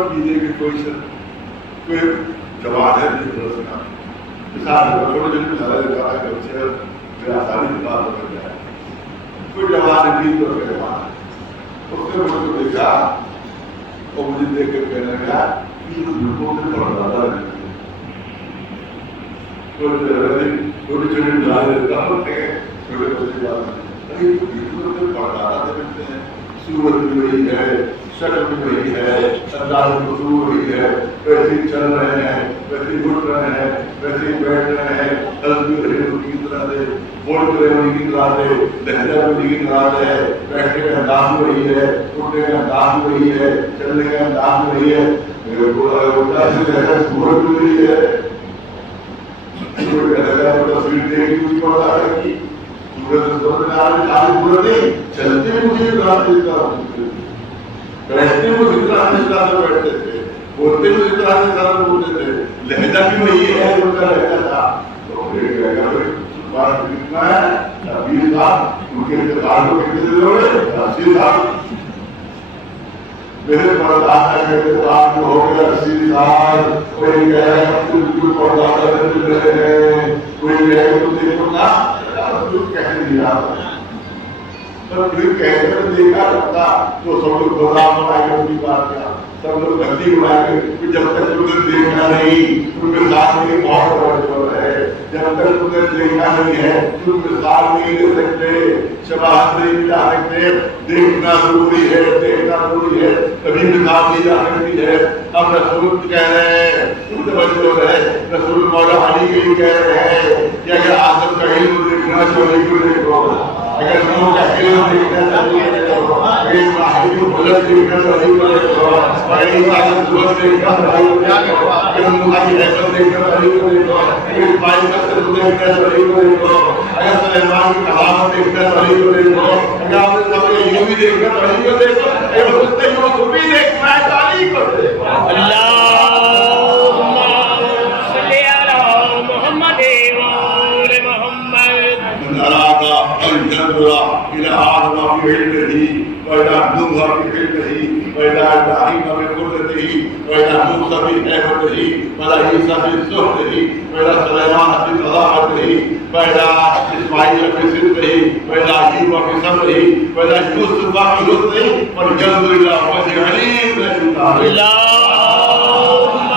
مت کیجیے کہ کوئی جواب ہے مثال چھوٹے چھوٹے مثالیں دیتا ہے کہ بچے میرا آسانی سے بات ہو کر جائے کوئی جواب نہیں تو اس نے مجھ کو دیکھا اور مجھے دیکھ کر کہنے لگا کہ لوگوں سے بڑھ زیادہ چھوٹی چھوٹی مثالیں دیتا ہوں چھوٹے بچے بڑھ زیادہ دیکھتے ہیں صورت بھی وہی ہے شکل بھی وہی ہے انداز خصوص وہی ہے ویسے ہی چل رہے ہیں ویسے ہی اٹھ رہے ہیں ویسے ہی بیٹھ رہے ہیں ہل بھی رہے انہیں کی طرح سے بولتے رہے انہیں کی طرح سے لہجہ بھی انہیں کی طرح سے ہے بیٹھنے کا انداز وہی ہے اٹھنے کا انداز وہی ہے چلنے کا انداز وہی ہے صورت بھی وہی ہے تصویر دیکھ کے مجھے پتا ہے کہ چلتے مجھے بیٹھتے وہ جتنا سے بیٹھتے تھے بولتے وہ جتنا سے بولتے تھے لہجہ بھی وہی ہے ان کا لہجہ تھا تو کتنا ہے 20 سال ان کے انتقال کو کتنے ہوئے 80 سال میرے پردادا کے انتقال کو ہو گیا 80 سال کوئی کہے بالکل پردادا سے رہے ہیں کوئی کہے تو دیکھو نا کہہ دیا پھر کہہ کر دیکھا کرتا تو سب لوگ برداشت بنائے گا اپنی بات کا سب لوگ غلطی اڑائے گا جب تک تمہیں دیکھنا نہیں تم کے ساتھ نہیں بہت بڑا ہے جب تک تمہیں دیکھنا نہیں ہے تم کے ساتھ نہیں دے سکتے شباہت نہیں ملا سکتے دیکھنا ضروری ہے دیکھنا ضروری ہے کبھی مثال نہیں جا سکتی ہے اب رسول کہہ رہے ہیں توجہ ہے رسول مولا علی کے لیے کہہ رہے ہیں کہ اگر آدم کا علم دیکھنا چاہیے تو دیکھو اگر نو کا علم دیکھنا چاہیے تو اگر صاحب بلند دیکھنا چاہیے تو دیکھو اگر صاحب بلند دیکھنا چاہیے کیا کرو اگر مخاطب حیثیت دیکھنا چاہیے تو دیکھو اگر بائی مقصد دیکھنا چاہیے تو دیکھو اگر سلیمان کی کلامت دیکھنا چاہیے تو دیکھو اگر آپ نے سب کے علم بھی دیکھنا چاہیے تو دیکھو اگر حسن یوسف بھی دیکھنا ہے تعلیم کو دیکھو اللہم صلی علی محمد وآل محمد من اراد ان ينظر الى آدم في علمه وإلى نوح في علمه وإلى إبراهيم بقدرته وإلى موسى بحكمته وإلى عيسى بصحبته وإلى سليمان بقضاءته وإلى إسماعيل بصدقه وإلى أيوب بصبره وإلى يوسف بحسنه فلينظر إلى وجه عليم اللہم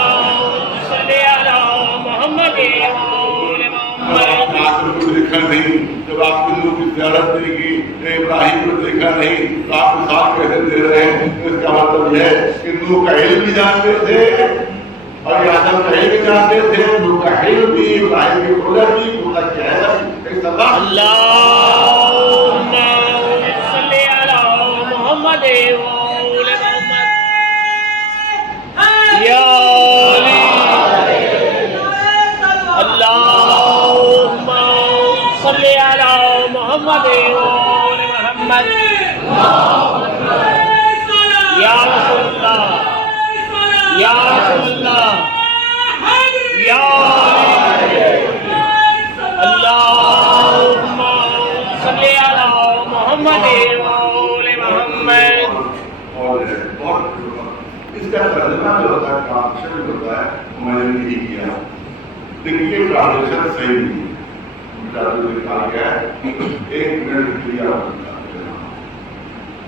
صلی علی محمد وآل محمد دیکھا نہیں جب آپ کے لوگ کی زیارت دے گی ابراہیم کو دیکھا نہیں تو آپ کو ساتھ کیسے دے رہے ہیں اس کا مطلب یہ ہے کہ نوح کا علم بھی جانتے تھے اور آدم کا علم بھی جانتے تھے نوح کا علم بھی ابراہیم کی قدرت بھی نوح کا چہرہ بھی اللہم صلی علی محمد وآل محمد یا علی اللہم صلی علی محمد وآل محمد یا رسول اللہ یا رسول اللہ یا اللہم صلی علی محمد وآل محمد اور اس کا ترجمہ جو ہوتا ہے ٹرانسلیشن جو ہوتا ہے میں نے نہیں کیا لیکن یہ ٹرانسلیشن صحیح نہیں ہے لکھا گیا ہے 1 منٹ کیا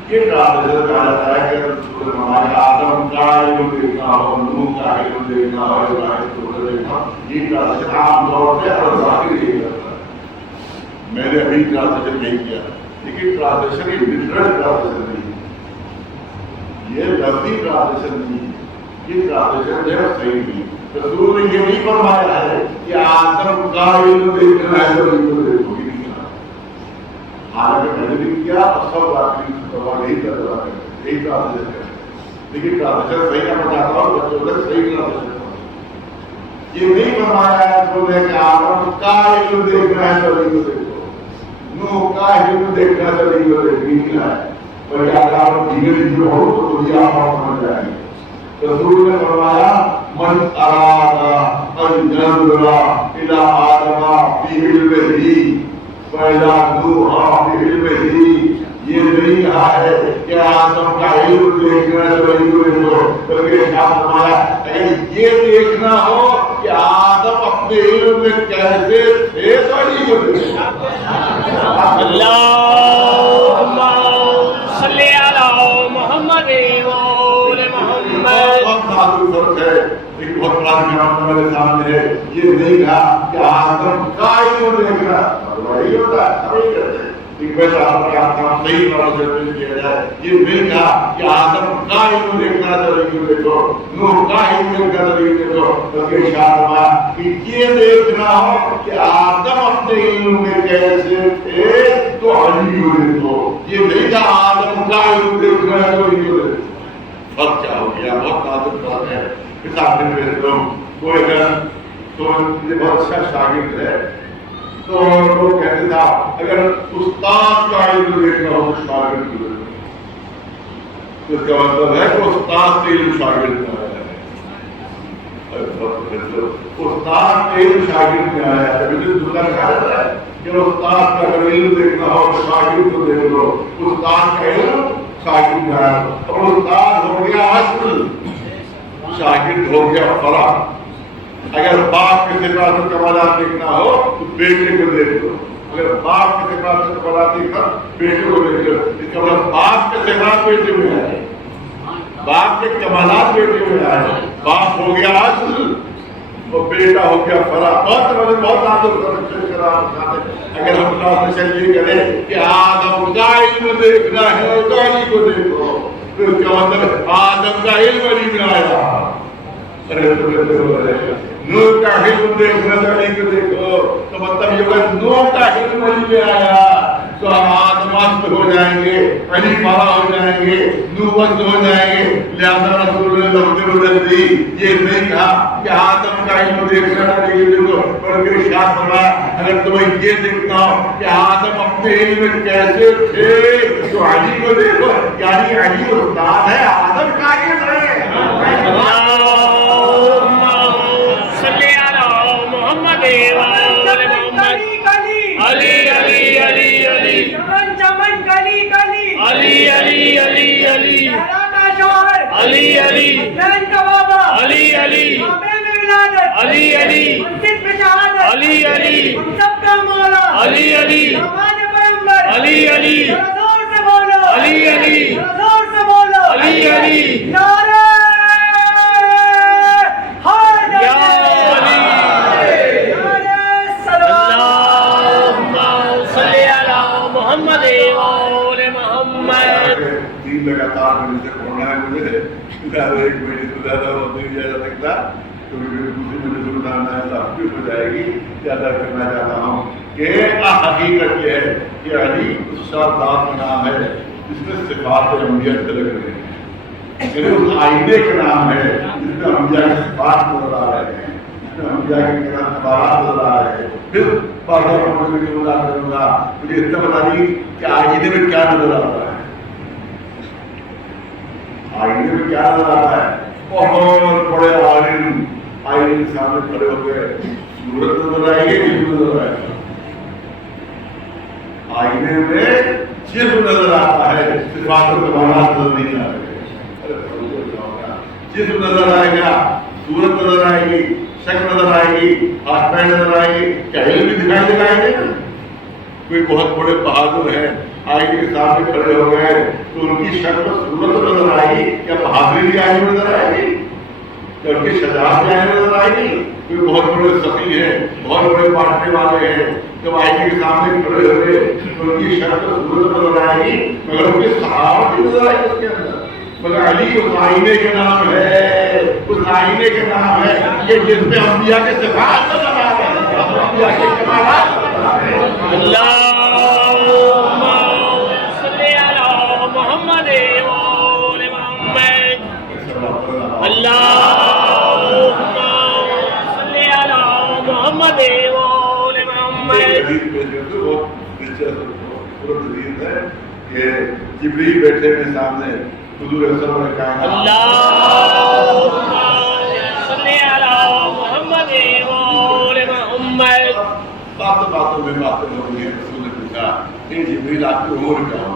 یہ ٹرانسلیشن کہا جاتا ہے کہ اگر ہمارے آدم کا علم دیکھنا ہو نوح کا علم دیکھنا ہو ابراہیم کو دیکھنا یہ ٹرانسلیشن عام طور پہ ظاہر نہیں کرتا ہے میں نے ابھی ٹرانسلیشن نہیں کیا لیکن ٹرانسلیشن یہ لٹرل ٹرانسلیشن نہیں یہ لفظی ٹرانسلیشن نہیں یہ ٹرانسلیشن جو ہے صحیح نہیں رسول نے یہ نہیں فرمایا ہے کہ آدم کا علم دیکھنا ہے تو علم دیکھو گی نہیں کہا حالانکہ میں نے بھی کیا اور سب آدمی پرواہ نہیں کر رہا ہے یہی ٹرانسلیشن ہے لیکن ٹرانسلیشن صحیح کرنا چاہتا ہوں بچوں کو صحیح ٹرانسلیشن یہ نہیں فرمایا ہے رسول نے کہ آدم کا علم دیکھنا ہے تو علم دیکھو نوح کا علم دیکھنا ہے تو علم دیکھنا ہے اور اگر آپ دھیرے دھیرے ہو تو یہ آپ سمجھ جائیں گے رسول نے فرمایا من اراد ان ينظر الى آدم في علمه وإلى نوح في علمه یہ نہیں کہا ہے کہ آدم کا علم دیکھنا ہے تو علم دیکھو، بلکہ ارشاد فرمایا اگر یہ دیکھنا ہو کہ آدم اپنے علم میں کیسے تھے تو علم کو دیکھو۔ اللہم صلی علی محمد وآل محمد۔ بہت نازک فرق ہے، ایک بہت بڑا جواب ہمارے سامنے ہے۔ یہ نہیں کہا کہ آدم کا علم دیکھنا، وہی ہوتا ہے سبھی کرتے ہیں، ایک ویسا کام صحیح طرح سے کیا جائے۔ یہ نہیں کہا کہ آدم کا علم دیکھنا تو علم دیکھو، نوح کا علم دیکھنا تو علم دیکھو، بلکہ ارشاد ہوا کہ یہ دیکھنا ہو کہ آدم اپنے علم میں کیسے تھے تو علی کو دیکھو۔ یہ نہیں کہا آدم کا علم دیکھنا ہے تو علم دیکھو۔ فرق کیا ہو گیا؟ بہت نازک فرق ہے۔ مثال کے طور پر کوئی اگر تو یہ بہت اچھا شاگرد ہے تو لوگ کہتے تھا اگر استاد کا علم دیکھنا ہو تو شاگرد کو دیکھو، تو اس کا مطلب ہے کہ استاد سے علم شاگرد میں آیا ہے، استاد سے علم شاگرد میں آیا ہے۔ ابھی تو دوسرا کہا جاتا ہے کہ استاد کا اگر علم دیکھنا ہو تو شاگرد کو دیکھ لو، استاد کا علم شاگرد میں آیا، اور استاد ہو گیا اصل، شاگرد ہو گیا فرع۔ اگر باپ کے صفات و کمالات دیکھنا ہو تو بیٹے کو دیکھ لو، اگر باپ کے صفات و کمالات دیکھنا بیٹے کو دیکھ لو۔ اس کا مطلب باپ کے صفات بیٹے میں آئے، باپ کے کمالات بیٹے میں آئے، باپ ہو گیا اصل اور بیٹا ہو گیا فرع۔ بہت اگر ہم کلاس میں یہ کریں کہ آدم کا علم دیکھنا ہے تو علی کو دیکھو، تو اس کا مطلب آدم کا علم علی میں آیا۔ نور کا علم دیکھنا تو علی کو دیکھو، تو مطلب یہ کہ نور کا علم علی میں آیا تو ہم آدم اصل ہو جائیں گے، علی فرع ہو جائیں گے، نور اصل ہو جائیں گے۔ لہذا رسول نے لفظ بدل دی، یہ نہیں کہا کہ آدم کا علم دیکھنا تو علی کو دیکھو، بلکہ ارشاد فرمایا اگر تمہیں یہ دیکھنا ہو کہ آدم اپنے علم میں کیسے تھے تو علی کو دیکھو، یعنی علی استاد ہے، آدم شاگرد ہے۔ لگاتار مجھے سے پڑھنا ہے، مجھے زیادہ ایک مہینے سے زیادہ وقت نہیں دیا جا سکتا، تو دوسری مجھے سمجھانا ہے تو آپ کی ہو جائے گی۔ زیادہ کرنا چاہتا ہوں کہ حقیقت یہ ہے کہ علی اس ذات کا نام ہے جس میں صفات انبیاء جھلک رہے ہیں، یعنی اس آئینے کا نام ہے جس میں انبیاء کے صفات نظر آ رہے ہیں، جس میں انبیاء کے کمالات نظر آ رہے ہیں۔ پھر بارہ پڑھنے کی وضاحت کروں گا، مجھے اتنا بتا دی کہ آئینے میں کیا نظر آ رہا ہے۔ آئینے میں کیا نظر آتا ہے؟ بہت بڑے عالم آئینے کے سامنے کھڑے ہو گئے، صورت نظر آئے گی، جسم نظر آئے گا۔ آئینے میں جسم نظر آتا ہے، صفات و کمالات نظر نہیں آ رہے۔ جسم نظر آئے گا، صورت نظر آئے گی، شکل نظر آئے گی، ہاتھ پیر نظر آئے گی، کیا علم بھی دکھائی دے گا؟ کوئی بہت بڑے بہادر ہیں، آئینے کے سامنے کھڑے ہو گئے تو ان کی شکل صورت نظر آئے گی، یا بہادری بھی آئینے نظر آئے گی، یا ان کی شجاعت بھی آئینے نظر آئے گی؟ کوئی بہت بڑے سخی ہیں، بہت بڑے بانٹنے والے ہیں، جب آئینے کے سامنے کھڑے ہوئے تو ان کی شکل صورت نظر آئے گی، مگر ان کی صحابت بھی نظر آئے گی اس کے اندر۔ مگر علی اس آئینے کے نام ہے، اس آئینے کے نام ہے کہ جس میں انبیاء کے صفات نظر آ رہے ہیں، انبیاء کے کمالات نظر آ رہے ہیں۔ اللہم صلی علی محمد وآل محمد۔ اللہم صلی علی محمد وآل محمد۔ کہ جبریل بیٹھے ہیں سامنے، حضور صلی اللہ علیہ وسلم، اللہم صلی علی محمد وآل محمد۔ باتوں میں باتیں ہو گئی ہیں۔ رسول نے پوچھا کہ جبریل آپ کی عمر کیا ہو؟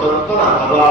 70,000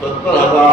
70,000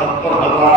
70,000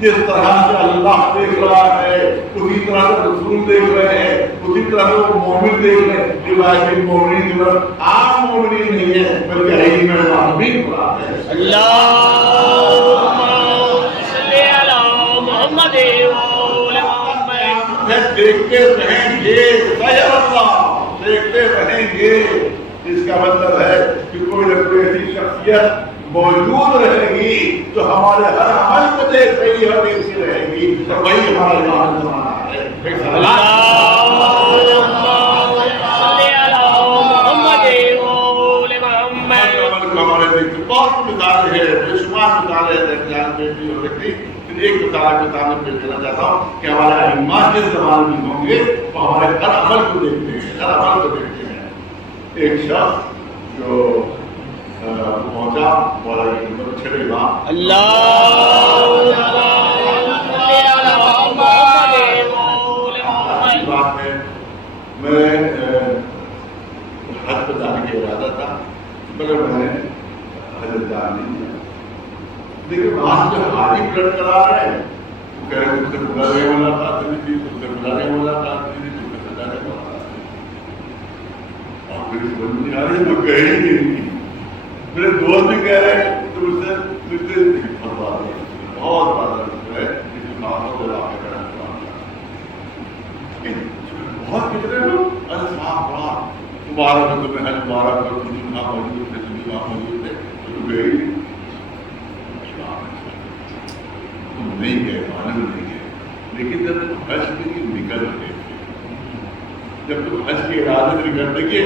جس طرح سے اللہ دیکھ رہا ہے اسی طرح سے رسول دیکھ رہے ہیں، اسی طرح سے وہ مومن دیکھ رہے ہیں۔ روایت مومنین کی طرف عام مومنین نہیں ہے بلکہ ہے میں معلومین قرآن ہے۔ اللہم صلی علی محمد وآل محمد۔ دیکھتے رہیں گے غیر اللہ، دیکھتے رہیں گے، اس کا مطلب ہے کہ کوئی نہ کوئی ایسی شخصیت موجود رہے گی جو ہمارے ہر عمل کو دیکھ رہی ہے اور دیکھتی رہے گی، تو وہی ہمارا ایمان زمانہ ہے۔ ہمارے دیکھتے بہت مثالیں ہیں، بے شمار مثالیں ہیں درمیان میں بھی ہو سکتی، ایک مثال کے سامنے پیش کرنا چاہتا ہوں کہ ہمارا ایمان جس زمان میں ہوں گے وہ ہمارے ہر عمل کو دیکھتے ہیں، ہر عمل کو دیکھتے ہیں۔ ایک شخص جو پہنچا مولا کی نمبر 6 امام بات ہے، میں حج پہ جانے کا ارادہ تھا مگر میں نے حج جان نہیں کیا۔ لیکن وہاں جو حاجی بلڈ کرا رہے ہیں وہ کہہ رہے ہیں تم سے بلا رہے ملاقات نہیں تھی، تم سے بلا رہے ملاقات نہیں تھی، تم سے سجا رہے ملاقات نہیں۔ اور پھر سمجھ نہیں آ رہی تو کہہ ہی نہیں تھی۔ میرے دوست بھی کہہ رہے ہیں تم سے بہت بات ہے کسی باتوں کو لا کے کرنا بہت کتنے لوگ صاحب بڑا مبارک ہے تمہیں، حج مبارک کرو، تم وہاں موجود تھے، تم وہاں موجود تھے، تو گئے تم نہیں گئے، معلوم نہیں گئے۔ لیکن جب تم حج کے لیے نکل گئے، جب تم حج کے ارادے سے نکل گئے،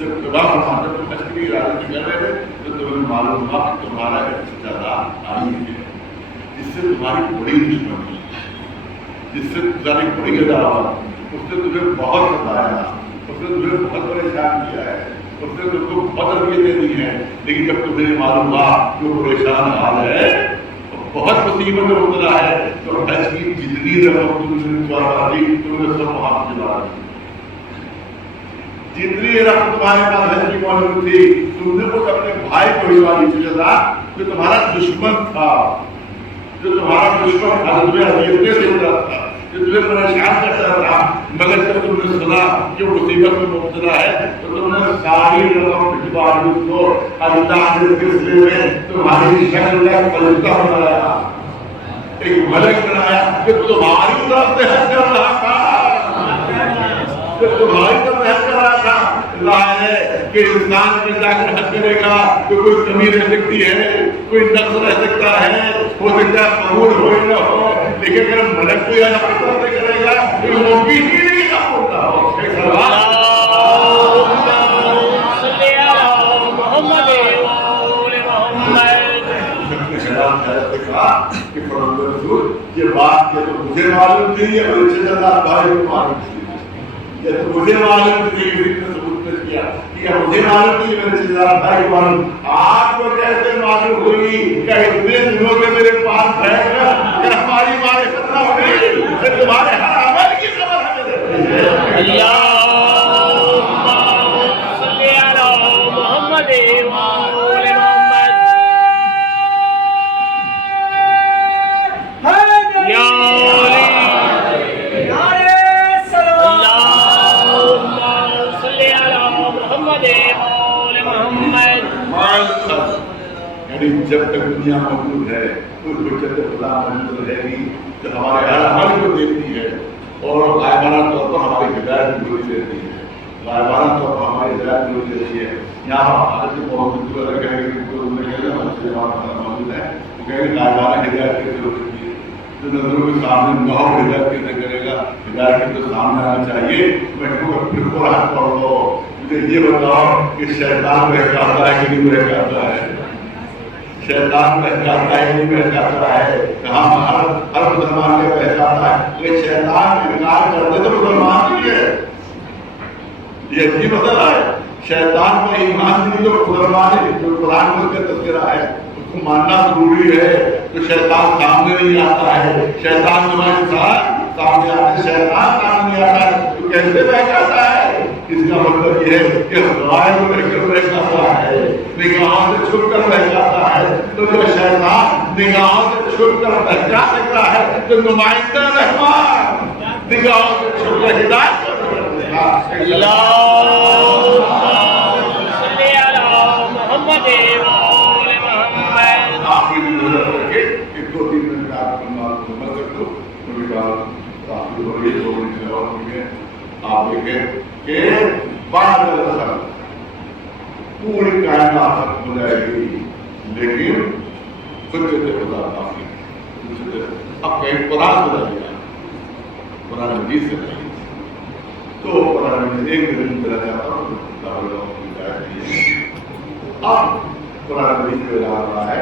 جب تم حج کے لیے ارادے نکل رہے تھے تو تمہیں معلوم ہوا کہ تمہارا زیادہ آئی ہے، جس سے تمہاری بڑی دشمنی، جس سے تمہاری بڑی عداوت، اس نے تمہیں بہت ستایا، اس نے تمہیں بہت پریشان کیا ہے، اس نے تم کو بہت اذیتیں دی ہیں۔ لیکن جب تمہیں معلوم ہوا کہ وہ پریشان حال ہے، بہت مصیبت میں مبتلا ہے، تو حج کی جتنی رقم تم نے سب وہاں دلا دی، جتنی رقم تمہارے پاس حج کی موجود تھی تم نے وہ اپنے بھائی کو ہی والی چیز تھا جو تمہارا دشمن تھا، جو تمہارا دشمن تھا، تمہیں اذیتیں دیتا تھا، جو تمہیں پریشان کرتا تھا، مگر جب تم نے سنا کہ وہ مصیبت میں مبتلا ہے تو تم نے ساری رقم بھجوا دی اس کو۔ اللہ نے اس سلسلے میں تمہاری شکل کا فرشتہ بنایا، ایک ملک بنایا کہ تمہاری طرف سے حج کر رہا تھا، جو تمہاری طرف حج کر رہا تھا۔ ظاہر ہے کہ انسان میں جا کر حج کرے گا تو کوئی کمی رہ سکتی ہے، کوئی نقص رہ سکتا ہے، ہو سکتا ہے قبول ہو نہ ہو، لیکن اگر ملک کوئی اپنی طرف سے کرے گا تو ممکن ہی نہیں نہ ہوتا ہو۔ یہ بات یہ تو مجھے معلوم تھی، یہ رشتہ دار بھائی کو معلوم تھی، یہ تو مجھے معلوم تھی، کیا مجھے معلوم تھی، میرے رشتہ دار بھائی کو معلوم۔ آپ کو کیسے معلوم ہوئی کہ اتنے دنوں سے میرے پاس بیٹھ کر کہ ہماری معرفت نہ ہوئی، تمہارے ہر عمل کی خبر ہمیں دے۔ جب تک دنیا موجود ہے اس حجت خدا موجود رہے گی جو ہمارے ہر عمل کو دیکھتی ہے اور غائبانہ طور پر ہماری ہدایت بھی ہوتی رہتی ہے، غائبانہ طور پر ہماری ہدایت بھی ہوتی رہتی ہے۔ یہاں حضرت محمد صلی اللہ علیہ وسلم موجود ہے، وہ کہیں گے غائبانہ ہدایت کیسے ہو سکتی ہے، جو نظروں کے سامنے نہ ہو ہدایت کیسے کرے گا؟ ہدایت کے تو سامنے آنا چاہیے۔ میں پھر قرآن پڑھ لو، مجھے یہ بتاؤ کہ شیطان بہکاتا ہے کہ نہیں بہکاتا ہے؟ شیطان بہکاتا ہے نہیں بہکاتا ہے؟ کہاں ہر مسلمان کے بہکاتا ہے، لیکن شیطان انکار کر دے تو مسلمان نہیں ہے۔ یہ عجیب مسئلہ ہے، شیطان کو ایمان نہیں تو مسلمان ہے، جو قرآن میں اس کا تذکرہ ہے اس کو ماننا ضروری ہے۔ تو شیطان سامنے نہیں آتا ہے، شیطان تمہارے ساتھ سامنے آتا ہے، شیطان سامنے آتا ہے تو کیسے بہکاتا ہے؟ اس کا مطلب یہ ہے کہ غائب رہ کر بہکاتا ہے، نگاہوں سے چھپ کر بہکاتا ہے۔ تو جو شیطان نگاہوں سے چھپ کر پہچان سکتا ہے تو نمائندہ رحمان نگاہوں سے چھپ کر ہدایت آخری نظر رکھے کہ 2-3 منٹ آپ مکمل کر دو آپ دیکھیں کہ بعد پوری کائنات ختم ہو جائے گی لیکن فطرت خدا کافی اب کہیں قرآن بتا دیا قرآن مجید سے نہیں تو قرآن مجید ایک دن چلا جاتا ہوں اب قرآن مجید میں لا رہا ہے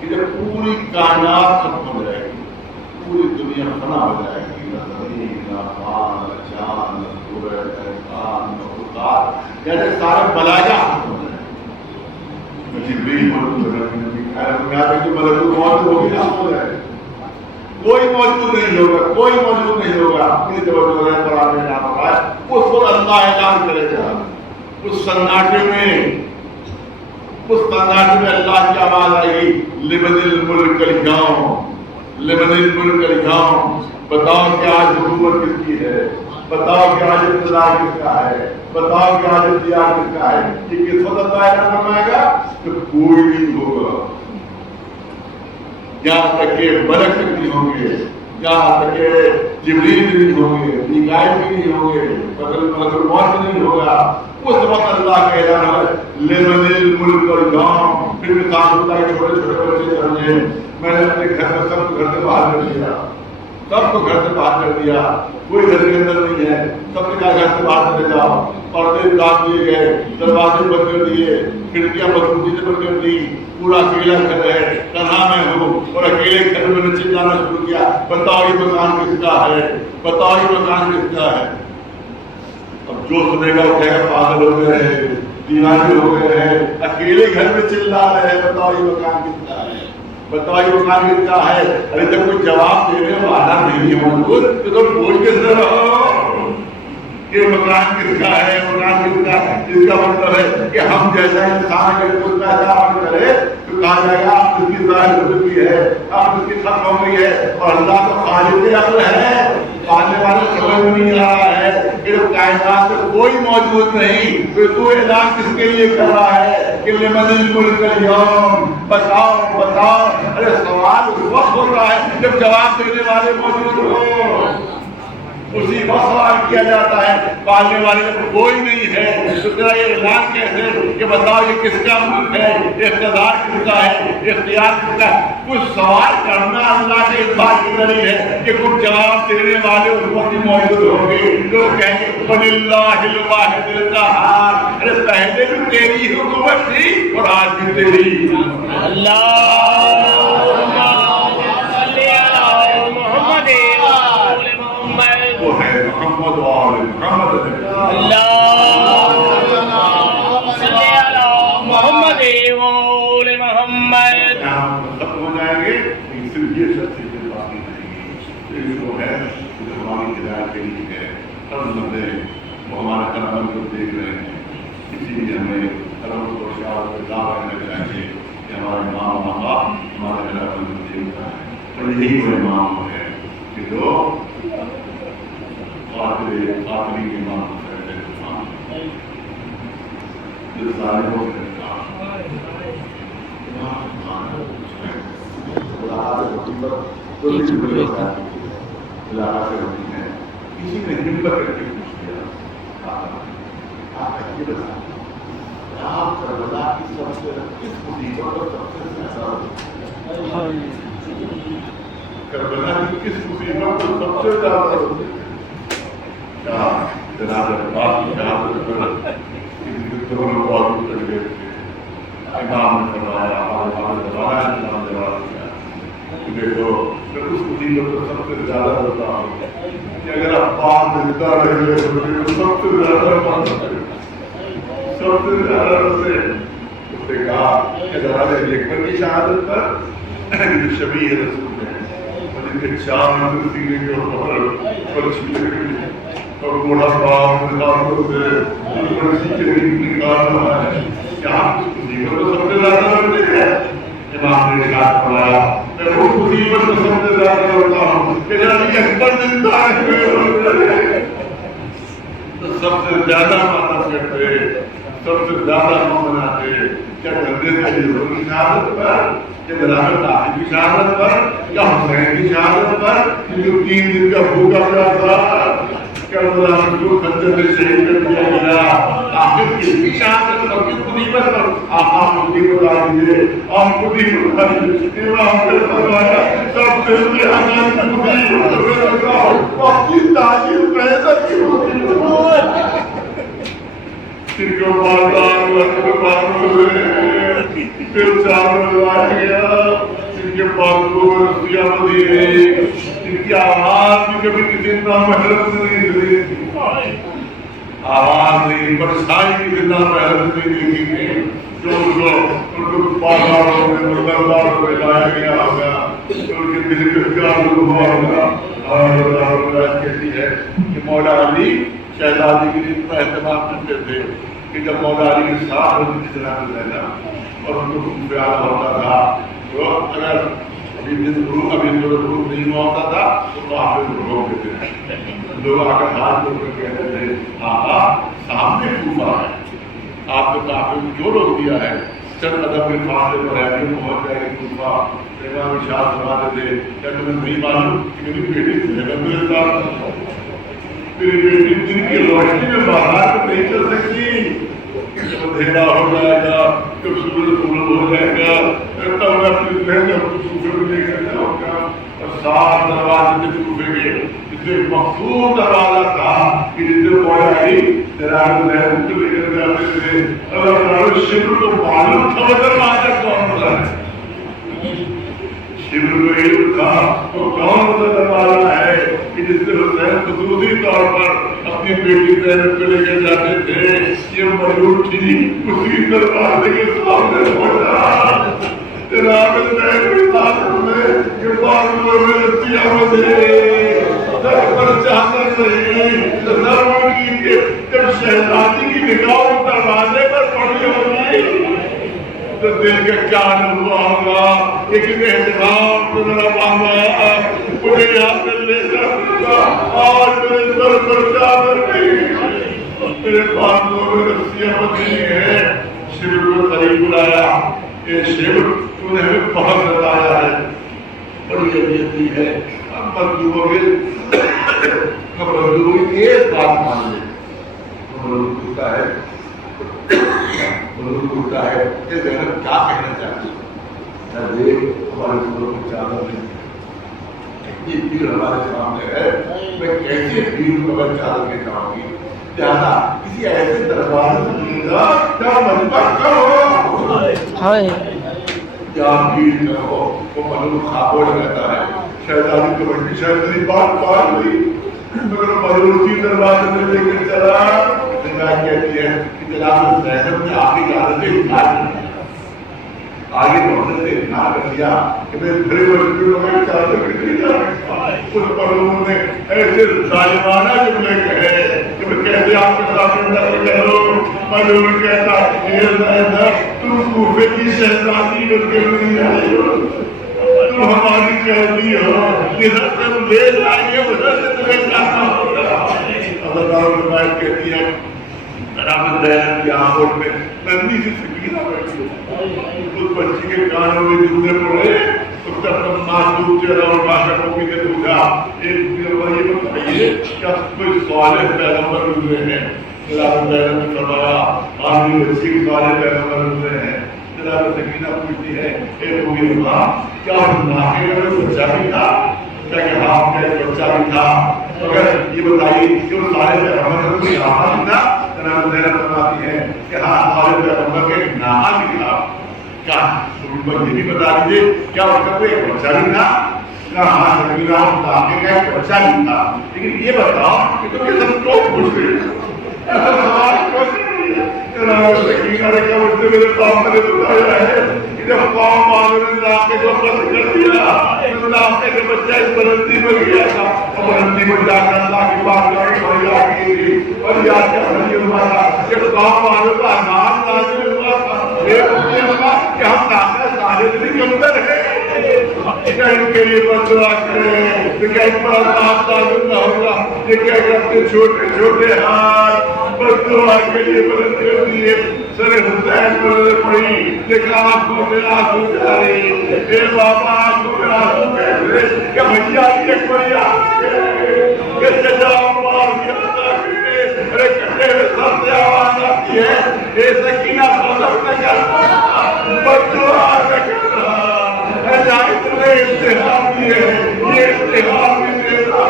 کہ جب پوری کائنات ختم ہو جائے گی پوری دنیا فنا ہو جائے گی نہ زمین نہ آسمان نہ چاند نہ سورج نہ انسان نہ خدا جیسے سارے بلایا ختم ہو جائے کوئی موجود نہیں ہوگا کوئی موجود نہیں ہوگا اس وقت اللہ اعلان کرے گا اس سناٹے میں اللہ کی آواز آئے گی لمن الملک اليوم لمن الملک اليوم بتاؤ کہ آج حکومت کس کی ہے بتاؤ کہ آج اقتدار کس کا ہے بتاؤ کہ آج اختیار کس کا ہے یہ کس وقت اللہ اعلان فرمائے گا کہ کوئی نہیں ہوگا یہاں تک کہ ملک تک نہیں ہوں گے یہاں تک کہ جبریل نہیں ہوں گے میکائیل بھی نہیں ہوں گے ملک الموت نہیں ہوگا اس وقت اللہ کا اعلان ہے لمن الملک اليوم پھر مثال ہوتا ہے کہ بڑے چھوٹے بچے سمجھے میں نے اپنے گھر میں سب کو گھر سے باہر کر دیا سب کو گھر سے باہر کر دیا کوئی گھر کے اندر نہیں ہے سب نے کہا گھر سے باہر چلے جاؤ پردے ڈال دیے گئے دروازے بند کر دیے کھڑکیاں مضبوطی سے بند کر دی پورا اکیلا گھر ہے تنہا میں ہوں اور اکیلے گھر میں نے چلانا شروع کیا بتاؤ یہ مکان کس کا ہے بتاؤ یہ مکان کس کا ہے اب جو سنے گا وہ کہے گا پاگل ہو گئے ہیں دیوانے ہو گئے ہیں اکیلے گھر میں چلا رہے ہیں بتاؤ یہ مکان کس کا ہے بتاؤ یہ مکان کس کا ہے ارے جب کوئی جواب دینے والا نہیں ہے موجود تو تم بول کے رہو کہ مکان کس کا ہے مکان کس کا ہے اس کا مطلب ہے کہ ہم جیسا انسان اگر کچھ پیدا عمل کرے تو کہا جائے گا آپ اس کی ظاہر ہو چکی ہے آپ اس کی ختم ہو گئی ہے اور اللہ تو خالق عقل ہے پالنے والے سمجھ نہیں رہا ہے کہ کائنات میں کوئی موجود نہیں تو اعلان کس کے لیے کر رہا ہے کہ لمن الملک اليوم بتاؤ بتاؤ ارے سوال اس وقت ہو رہا ہے جب جواب دینے والے موجود ہو اسی وقت سوال کیا جاتا ہے پالنے والے جب کوئی نہیں ہے تو تیرا یہ اعلان کیسے کہ بتاؤ یہ کس کا ملک ہے اقتدار کس کا ہے اختیار کس کا ہے کچھ سوال کرنا اللہ کے اس بات کی دلیل ہے کہ کچھ جواب دینے والے اس وقت موجود ہوں گے لوگ کہیں گے وللہ الواحد القہار ارے پہلے بھی تیری حکومت تھی اور آج بھی تیری وہ ہے محمد اور محمد ختم ہو جائیں گے لیکن صرف یہ سب چیزیں باقی نہیں جو ہے جو ہماری ہدایت کے لیے ہے ہر بندے وہ ہمارا کرم کو دیکھ رہے ہیں اسی لیے ہمیں کرم کو شاعر کو دعویٰ کرنا چاہیے کہ ہمارے امام باپ ہمارے کرم کو دیکھتا ہے اور یہی وہ امام ہے کہ جو آخری امام ہے جو ظالموں سے کسی نے ہمت کر کے پوچھ لیا آپ یہ بتا آپ کربلا کی سب سے کس مصیبت اور سب سے زیادہ کربلا کی کس مصیبت اور سب سے زیادہ کیا جناب عباس کی شہادت پر دونوں کو اور کر کے امام نے فرمایا دیکھو میں اس مصیبت کو سب سے زیادہ ہوتا ہوں کہ اگر آپ پاک زندہ رہے تو سب سے زیادہ سب سے زیادہ اس نے کہا کہ جناب اکبر کی شہادت پر جو شبیہ رسول ہے اور ان کے چار نظر سینے کے اوپر اور بوڑھا باپ نکالوں سے مرضی کے لیے نکال رہا ہے کہ آپ اس مصیبت کو سب سے زیادہ رکھتے ہیں امام نے نکال پڑھایا میں وہ مصیبت زیادہ ہوتا ہوں کہ جب اکبر زندہ ہے تو سب سے زیادہ مانا کرتے، سب سے زیادہ مناتے کیا گندے سے حضور کی شہادت پر، کیا جناب طاہر کی شہادت پر، کیا حسین کی شہادت پر، جو 3 دن کا بھوکا پڑا تھا، کیا غلام کو خنجر سے شہید کر دیا گیا، آخر کس کی شہادت پر، کس مصیبت پر؟ آپ خود ہی بتا دیجیے، آپ خود ہی بتا دیجیے، امام نے فرمایا سب سے زیادہ اپنی تعلیم پیدا کی ہوتی جن کو بازار پھر چاول لایا گیا، جن کے پاس کو رسیاں بدی گئی، جن کی آواز بھی کبھی کسی نامحرم سے نہیں سنی، آواز نہیں برسائی کسی نامحرم سے نہیں دیکھی گئی، جو ان کو بازاروں میں درباروں میں لایا گیا ہوگا، ان کے دل کے پیار ہوا ہوگا۔ اور اللہ کہتی ہے کہ مولا علی شہزادی کی اتنا اہتمام کرتے تھے کہ جب مولا علی کے ساتھ ہوتی تھی جناب لینا اور ان کو پیار ہوتا تھا تو اگر ابھی دن گروہ نہیں ہوتا تھا تو کافی لوگ دیتے تھے، لوگ آ کر ہاتھ جوڑ کر کہتے تھے آقا سامنے کوفہ ہے، آپ کو کافی میں جو روک دیا ہے، چند قدم کے فاصلے پر ہے پہنچ جائے گی کوفہ۔ امام شاہ فرماتے تھے کیا تمہیں نہیں معلوم کہ میری بیٹی سے میرے ساتھ، میری بیٹی دن کی روشنی میں باہر میں نہیں چل سکتی، جب اندھیرا ہو جائے گا، جب سورج غروب ہو جائے گا تب میں اپنی بہن اپنے صوفے کو لے کر جاؤں گا۔ اور 7 دروازے تھے صوفے کے، اس سے مخصوص دروازہ تھا کہ جس سے مولا علی جناب محبوب کو لے کر جاتے تھے۔ اگر شبر کو معلوم تھا وہ دروازہ کون سا ہے، شبر کو علم تھا تو کون سا دروازہ ہے کہ جس سے حسین خصوصی طور پر اپنی بیٹی زینب کو لے کر جاتے تھے۔ یہ مجبور تھی اسی دروازے کے سامنے پہنچا، جناب زینب کے ساتھ میں یہ بازو میں رسیاں بدے، سر پر چادر نہیں، سر کی جب شہزادی کی نگاہ اس دروازے پر پڑی ہوگی تو دل کا کیا ہوا ہوگا کہ کسی احترام کو ذرا مانگا مجھے یہاں کر لے جاتا، آج میرے سر پر چادر نہیں، میرے بازو میں رسیاں بدی ہیں۔ شبر کو قریب بلایا، یہ شبر تو نے ہمیں بہت بتایا ہے، بڑی عزت دی ہے، ہم مزدوروں کے مزدوری ایک بات مان لے، مزدور ہوتا ہے ہوتا ہے کہ زینب کیا کہنا چاہتی ہے، دیکھ ہمارے سوروں کو چادر نہیں، اتنی بھیڑ ہمارے سامنے ہے، میں کیسے بھیڑ کو اگر چادر کے جاؤں گی، لہٰذا کسی ایسے دروازے سے ملے گا کیا مجبور کرو، کیا بھیڑ کرو، وہ مجبور خاموش رہتا ہے۔ شہزادی کو بڑی شہزادی بات پار ہوئی مگر مجبور اسی دروازے سے لے کر چلا۔ کہتی ہے کہ جناب زینب نے آپ کی اجازت سے انکار کر دیا، آگے بڑھنے سے انکار کر دیا کہ میں بڑے مجبور میں چادر نہیں جا سکتا۔ اس پر انہوں نے ایسے ظالمانہ جملے کہے کہ میں کیسے آپ کے ساتھ انتظار کروں۔ مجبور کہتا ہے زینب تم کوفے کی شہزادی بن کے نہیں آئی ہو، تم ہماری قیدی ہو، جدھر سے ہم لے جائیں گے ادھر سے تمہیں جانا ہوگا۔ اللہ روایت کہتی ہے جناب زینب کی آنکھوں میں ننھی سی سکینہ بیٹھی ہے، اس بچی کے کانوں میں جوتے پڑے، اس کا اپنا معصوم چہرہ اور بھاشا کو بھی نے پوچھا یہ بتائیے کیا کوئی صالح پیغمبر گزرے ہیں؟ جناب زینب نے فرمایا ہاں میری بچی کے صالح پیغمبر گزرے ہیں۔ جناب سکینہ پوچھتی ہے اے پوری ماں کیا اس ناحے میں بچہ بھی تھا؟ کیا کہ ہاں میرا بچہ بھی تھا، مگر یہ بتائیے کہ وہ صالح پیغمبر کا کوئی نامہ بھی تھا؟ جناب زینب فرماتی ہے کہ ہاں صالح پیغمبر کا ایک نامہ بھی تھا۔ کیا یہ بھی بتا دیجیے کیا اس کا کوئی بچہ بھی تھا؟ ہاں سکینہ اس ناحے کا ایک بچہ بھی تھا، لیکن یہ بتاؤ کہ تم یہ سب کیوں پوچھ رہے ہو؟ ایسا سوال کیوں نہیں ہے؟ جناب سکینہ نے کہا مجھ سے میرے باپ نے بتایا ہے کہ جب قوم والوں نے ناقے کو بند کر دیا تو ناقے کا بچہ اس بلندی پر گیا تھا، اور بلندی پر جا کر اللہ کی بات کرنے فریاد کی تھی اور یاد کیا نہیں ہوا تھا کہ قوم والوں کا اذان نازل ہوا تھا، یہ ہوا کہ ہم ناقے سارے دن کے اندر ہیں۔ یا ان کے لیے بدعا کریں کہ ان پر عذاب نازل نہ ہوگا. یہ کہہ کر اپنے چھوٹے چھوٹے ہاتھ بدعا کے لیے بلند کر دیے. سر حسین پر نظر پڑی، دیکھا آنکھوں میں آنسو جاری. اے بابا آنکھوں میں آنسو کہہ رہے کہ بھیا ایک بھیا کہ چچا مار دیا تاکہ ارے کٹے میں سب سے آواز آتی ہے. اے سکینہ صدق نہ کر بدعا نہ کر رہا جائے تمہیں امتحان دیے ہیں. یہ امتحان بھی دیتا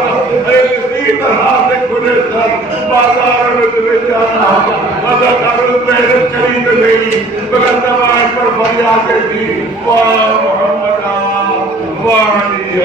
اسی طرح سے کھلے سر بازار میں تمہیں جانا اداکاروں محنت کری تو نہیں مگر دماغ پر فریادیں تھی. واہ محمد واہ علیہ